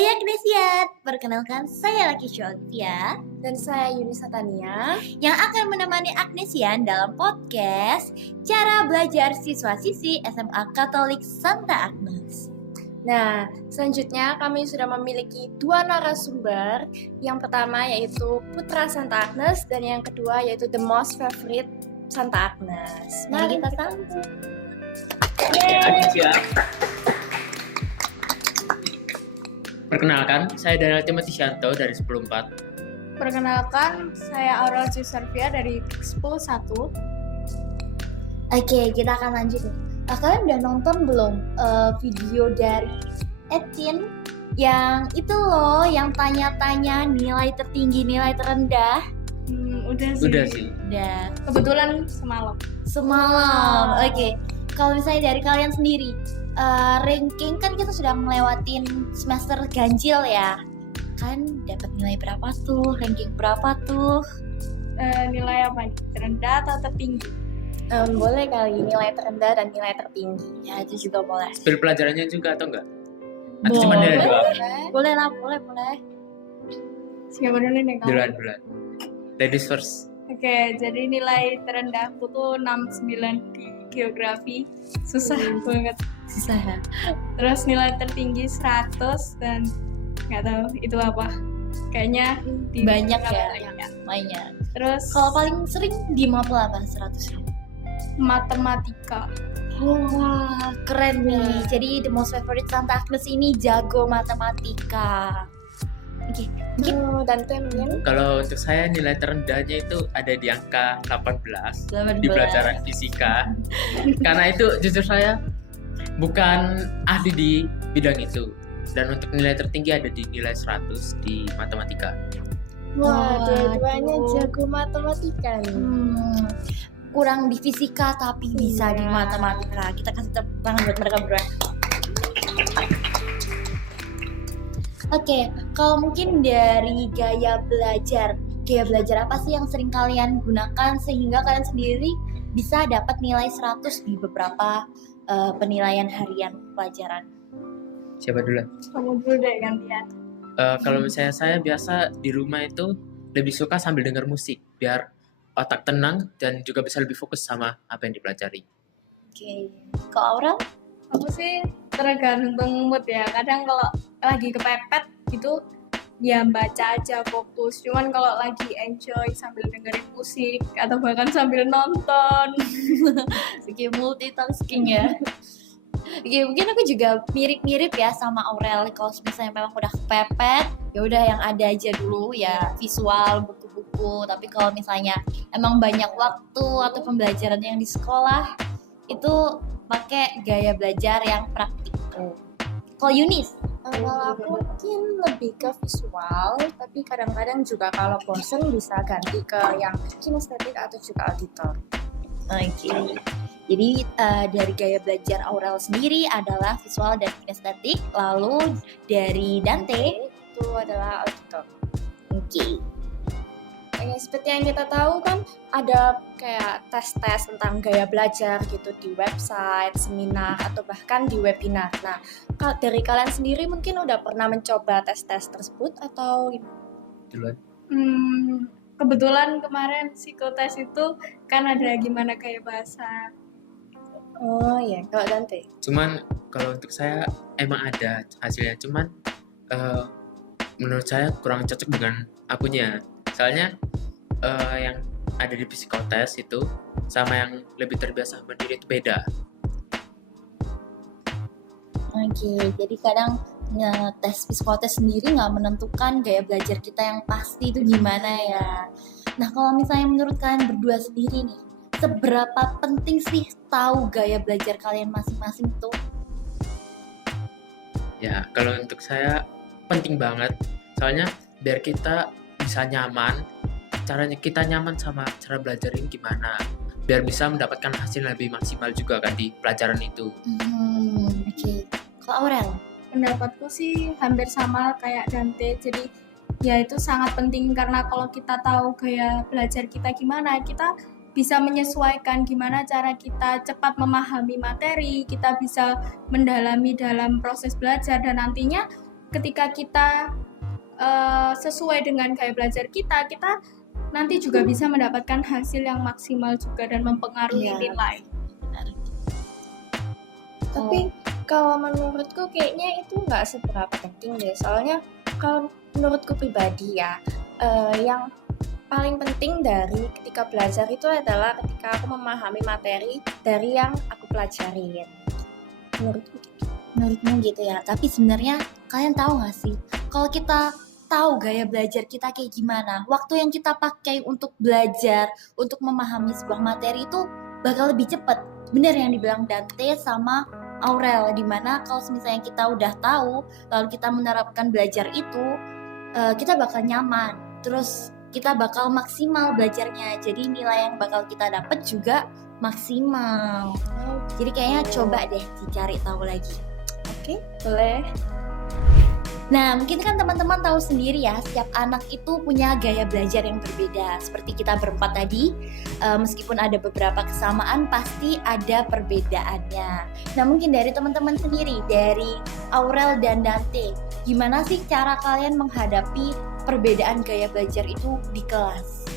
Hai Agnesian, perkenalkan saya Laki Syolvia Dan saya Yunisa Tania yang akan menemani Agnesian dalam podcast Cara Belajar Siswa-Siswi SMA Katolik Santa Agnes. Nah, selanjutnya kami sudah memiliki 2 narasumber. Yang pertama yaitu Putra Santa Agnes dan yang kedua yaitu The Most Favorite Santa Agnes. Mari kita sambut. Perkenalkan, saya Daniel Timothy Shanto dari 104. Perkenalkan, saya Aurel Ciservia dari 101. Oke, kita akan lanjut nih. Kalian udah nonton belum video dari Etin yang itu loh, yang tanya-tanya nilai tertinggi, nilai terendah? Udah sih. Udah. Kebetulan Semalam. Oke. Kalau misalnya dari kalian sendiri, ranking kan kita sudah ngelewatin semester ganjil ya. Kan dapat nilai berapa tuh? Ranking berapa tuh? Nilai apa nih? Terendah atau tertinggi? Boleh kali nilai terendah dan nilai tertinggi. Ya itu juga boleh. Spill pelajarannya juga atau enggak? Atau cuma nilai doang? Boleh lah, boleh. Siapa dulu nih kamu? Duluan. Ladies first. Oke, jadi nilai terendahku tuh 69 di geografi. Susah banget. Susah ya. Terus nilai tertinggi 100 dan nggak tahu itu apa. Kayaknya di Banyak ya. lainnya. Mainnya. Terus Kalau paling sering di mapel apa 100 ya? matematika. Wah, keren nih. Jadi The Most Favorite Santa Agnes ini jago matematika. Oke, mungkin Dan mungkin Kalau untuk saya nilai terendahnya itu ada di angka 18 di pelajaran fisika. Karena itu jujur saya bukan ahli di bidang itu. Dan untuk nilai tertinggi ada di nilai 100 di matematika. wah, dua-duanya Waduh. jago matematika nih. Kurang di fisika tapi bisa di Iya. matematika. Kita kasih tepuk tangan buat mereka berdua. Oke, kalau mungkin dari gaya belajar apa sih yang sering kalian gunakan sehingga kalian sendiri bisa dapat nilai 100 di beberapa penilaian harian pelajaran? Siapa dulu? Kamu dulu deh gantian. Kalau misalnya saya biasa di rumah itu lebih suka sambil dengar musik biar otak tenang dan juga bisa lebih fokus sama apa yang dipelajari. Oke, kalau Aurel? Aku sih tergantung mood ya. Kadang kalau lagi kepepet gitu ya baca aja fokus. Cuman kalau lagi enjoy sambil dengerin musik atau bahkan sambil nonton. Oke, multitasking ya. Oke, mungkin aku juga mirip-mirip ya sama Aurel. Kalau misalnya memang udah kepepet, ya udah yang ada aja dulu ya, visual, buku-buku. Tapi kalau misalnya emang banyak waktu atau pembelajaran yang di sekolah, itu pakai gaya belajar yang praktikal. Kalau Yunis? Kalau aku mungkin lebih ke visual, tapi kadang-kadang juga kalau bosen bisa ganti ke yang kinestetik atau juga auditor. Oke. Jadi dari gaya belajar Aurel sendiri adalah visual dan kinestetik, lalu dari Dante Itu adalah auditor. oke. Seperti yang kita tahu kan ada kayak tes-tes tentang gaya belajar gitu di website, seminar, atau bahkan di webinar. Nah, dari kalian sendiri mungkin udah pernah mencoba tes-tes tersebut atau Duluan. kebetulan kemarin psikotes itu kan ada gimana kayak bahasa. Oh iya, kalau Dante. Cuman kalau untuk saya emang ada hasilnya, cuman menurut saya kurang cocok dengan akunya. Soalnya yang ada di psikotes itu sama yang lebih terbiasa mandiri itu beda. Oke, jadi kadang tes psikotes sendiri nggak menentukan gaya belajar kita yang pasti itu gimana ya. Nah, kalau misalnya menurut kalian berdua sendiri nih, seberapa penting sih tahu gaya belajar kalian masing-masing tuh? Ya, kalau untuk saya penting banget. Soalnya biar kita bisa nyaman, caranya kita nyaman sama cara belajar ini gimana. Biar bisa mendapatkan hasil yang lebih maksimal juga kan di pelajaran itu. Oke. Kalau Aurel? Pendapatku sih hampir sama kayak Dante. Jadi ya itu sangat penting karena kalau kita tahu gaya belajar kita gimana, kita bisa menyesuaikan gimana cara kita cepat memahami materi, kita bisa mendalami dalam proses belajar dan nantinya ketika kita sesuai dengan gaya belajar kita nanti juga bisa mendapatkan hasil yang maksimal juga dan mempengaruhi Iya. nilai. Oh. Tapi Kalau menurutku kayaknya itu nggak seberapa penting deh. Soalnya kalau menurutku pribadi ya, yang paling penting dari ketika belajar itu adalah ketika aku memahami materi dari yang aku pelajarin. Menurutku gitu. Menurutmu gitu ya. Tapi sebenarnya kalian tahu nggak sih, kalau kita tahu gaya belajar kita kayak gimana, waktu yang kita pakai untuk belajar, untuk memahami sebuah materi itu bakal lebih cepat. Bener yang dibilang Dante sama Aurel, dimana kalau misalnya kita udah tahu, lalu kita menerapkan belajar itu, kita bakal nyaman. Terus kita bakal maksimal belajarnya. Jadi nilai yang bakal kita dapat juga maksimal. Jadi kayaknya coba deh dicari tahu lagi. Oke, boleh. Nah, mungkin kan teman-teman tahu sendiri ya, setiap anak itu punya gaya belajar yang berbeda. Seperti kita berempat tadi, meskipun ada beberapa kesamaan, pasti ada perbedaannya. Nah, mungkin dari teman-teman sendiri, dari Aurel dan Dante, gimana sih cara kalian menghadapi perbedaan gaya belajar itu di kelas?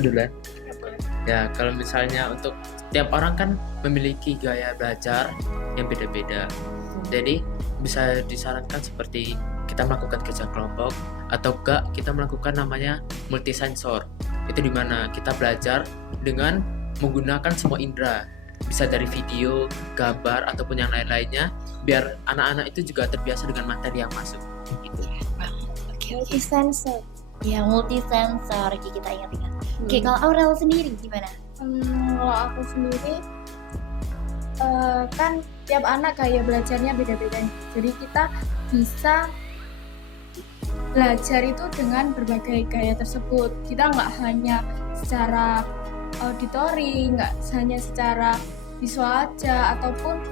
Duluan. Ya, kalau misalnya untuk setiap orang kan memiliki gaya belajar yang beda-beda. Jadi bisa disarankan seperti kita melakukan kerja kelompok atau enggak kita melakukan namanya multisensor. Itu dimana kita belajar dengan menggunakan semua indera. Bisa dari video, gambar ataupun yang lain-lainnya, biar anak-anak itu juga terbiasa dengan materi yang masuk. Gitu. Multisensor. Ya, multisensor, kita ingat-ingat. Oke, kalau Aurel sendiri gimana? Kalau aku sendiri kan tiap anak gaya belajarnya beda-beda. Jadi kita bisa belajar itu dengan berbagai gaya tersebut. Kita nggak hanya secara auditori, nggak hanya secara visual aja ataupun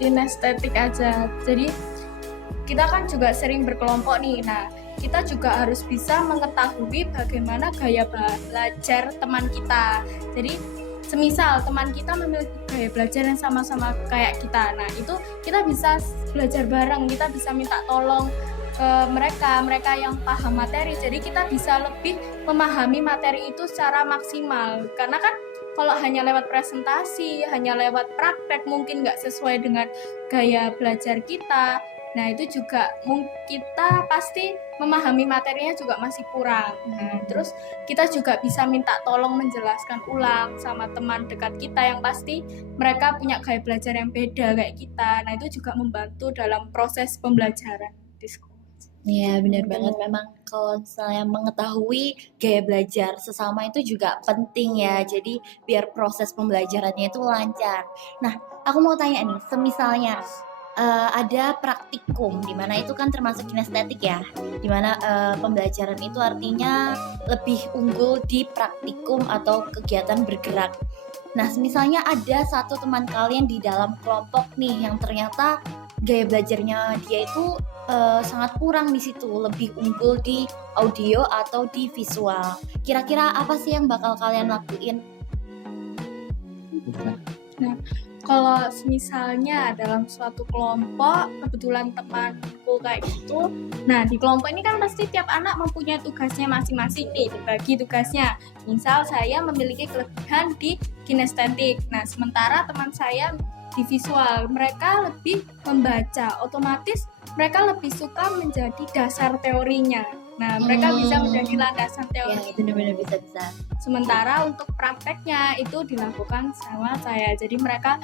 kinestetik aja. Jadi kita kan juga sering berkelompok nih. Nah, kita juga harus bisa mengetahui bagaimana gaya belajar teman kita. Jadi semisal teman kita memiliki gaya belajar yang sama-sama kayak kita, nah itu kita bisa belajar bareng, kita bisa minta tolong ke mereka yang paham materi, jadi kita bisa lebih memahami materi itu secara maksimal. Karena kan kalau hanya lewat presentasi, hanya lewat praktek mungkin nggak sesuai dengan gaya belajar kita. Nah itu juga kita pasti memahami materinya juga masih kurang. Nah, terus kita juga bisa minta tolong menjelaskan ulang sama teman dekat kita yang pasti mereka punya gaya belajar yang beda kayak kita. Nah itu juga membantu dalam proses pembelajaran di sekolah. Iya, benar banget. Memang kalau misalnya mengetahui gaya belajar sesama itu juga penting ya. Jadi biar proses pembelajarannya itu lancar. Nah, aku mau tanya nih, semisalnya ada praktikum, dimana itu kan termasuk kinestetik ya, dimana pembelajaran itu artinya lebih unggul di praktikum atau kegiatan bergerak. Nah, misalnya ada satu teman kalian di dalam kelompok nih yang ternyata gaya belajarnya dia itu sangat kurang di situ, lebih unggul di audio atau di visual. Kira-kira apa sih yang bakal kalian lakuin? Nah, kalau misalnya dalam suatu kelompok, kebetulan temanku kayak gitu, nah di kelompok ini kan pasti tiap anak mempunyai tugasnya masing-masing nih, dibagi tugasnya. Misal saya memiliki kelebihan di kinestetik, nah sementara teman saya di visual, mereka lebih membaca, otomatis mereka lebih suka menjadi dasar teorinya. Nah, mereka bisa menjadi landasan Ya, teori. benar-benar bisa. Sementara untuk prakteknya itu dilakukan sama saya. Jadi mereka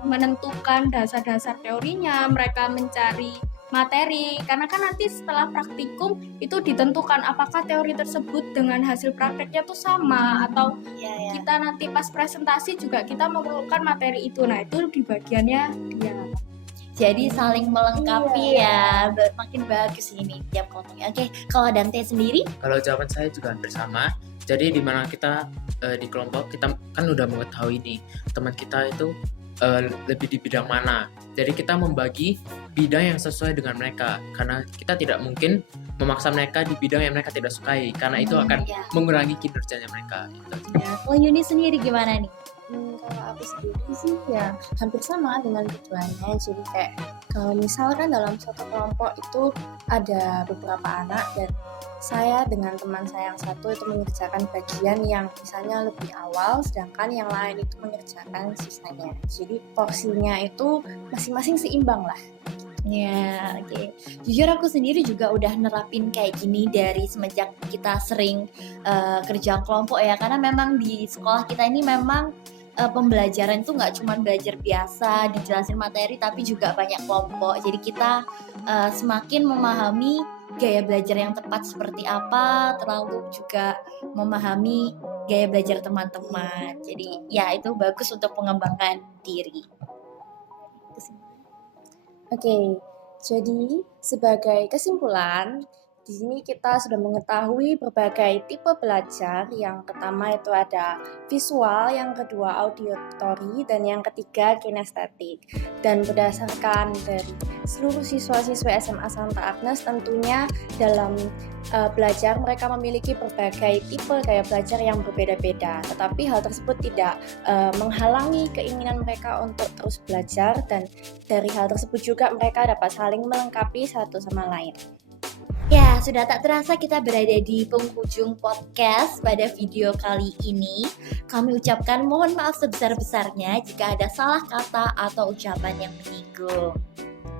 menentukan dasar-dasar teorinya, mereka mencari materi. Karena kan nanti setelah praktikum itu ditentukan apakah teori tersebut dengan hasil prakteknya tuh sama atau Iya. kita nanti pas presentasi juga kita memerlukan materi itu. Nah, itu di bagiannya dia. Jadi saling melengkapi ya, makin bagus ini tiap kelompoknya. Oke, kalau Dante sendiri? Kalau jawaban saya juga hampir sama. Jadi di mana kita di kelompok kita kan udah mengetahui nih teman kita itu lebih di bidang mana. Jadi kita membagi bidang yang sesuai dengan mereka karena kita tidak mungkin memaksa mereka di bidang yang mereka tidak sukai karena itu akan Ya. mengurangi kinerjanya mereka. Gitu. Ya. Kalau Yuni sendiri gimana nih? Kalau aku sendiri sih ya hampir sama dengan keduanya. Jadi kayak kalau misalkan dalam satu kelompok itu ada beberapa anak dan saya dengan teman saya yang satu itu mengerjakan bagian yang misalnya lebih awal, sedangkan yang lain itu mengerjakan sisanya. Jadi porsinya itu masing-masing seimbang lah. Ya, oke. Jujur aku sendiri juga udah nerapin kayak gini dari semenjak kita sering kerja kelompok ya. Karena memang di sekolah kita ini memang pembelajaran itu nggak cuma belajar biasa, dijelasin materi, tapi juga banyak kelompok. Jadi kita semakin memahami gaya belajar yang tepat seperti apa, terlalu juga memahami gaya belajar teman-teman. Jadi ya itu bagus untuk pengembangan diri. Oke, jadi sebagai kesimpulan, di sini kita sudah mengetahui berbagai tipe belajar. Yang pertama itu ada visual, yang kedua auditory, dan yang ketiga kinestetik. Dan berdasarkan dari seluruh siswa-siswa SMA Santa Agnes, tentunya dalam belajar mereka memiliki berbagai tipe gaya belajar yang berbeda-beda. Tetapi hal tersebut tidak menghalangi keinginan mereka untuk terus belajar, dan dari hal tersebut juga mereka dapat saling melengkapi satu sama lain. Ya, sudah tak terasa kita berada di penghujung podcast pada video kali ini. Kami ucapkan mohon maaf sebesar-besarnya jika ada salah kata atau ucapan yang menyinggung.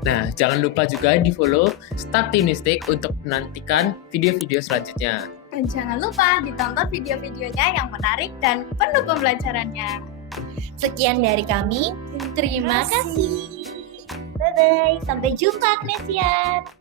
Nah, jangan lupa juga di-follow Startinistik untuk menantikan video-video selanjutnya. Dan jangan lupa ditonton video-videonya yang menarik dan penuh pembelajarannya. Sekian dari kami. Terima kasih. Bye-bye. Sampai jumpa, Agnesian.